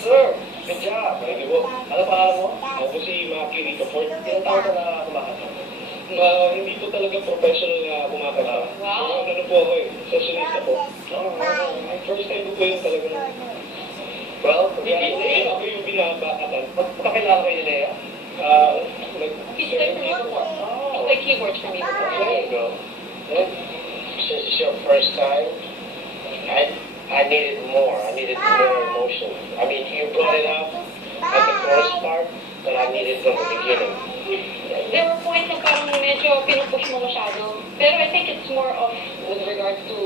sir. Good job. Thank you po. Ano pangalan mo? Ako po si Maki Rico Ford. Ilang taon ka na kumakanta? Hindi po talaga professional na kumakanta. Wow. Ano po ako eh. Sessionista po. First time ko po yung talagang... Well, ako yung binabakatan. Magpakilala kayo ni Lea? He's played for me before. He played keyboards for me before. There you go. Since it's your first time, I needed more. I needed more emotion. I mean, you brought it up at the chorus part, but I needed from the beginning. There were points na parang medyo pinupush mo masyado. Pero I think it's more of with regards to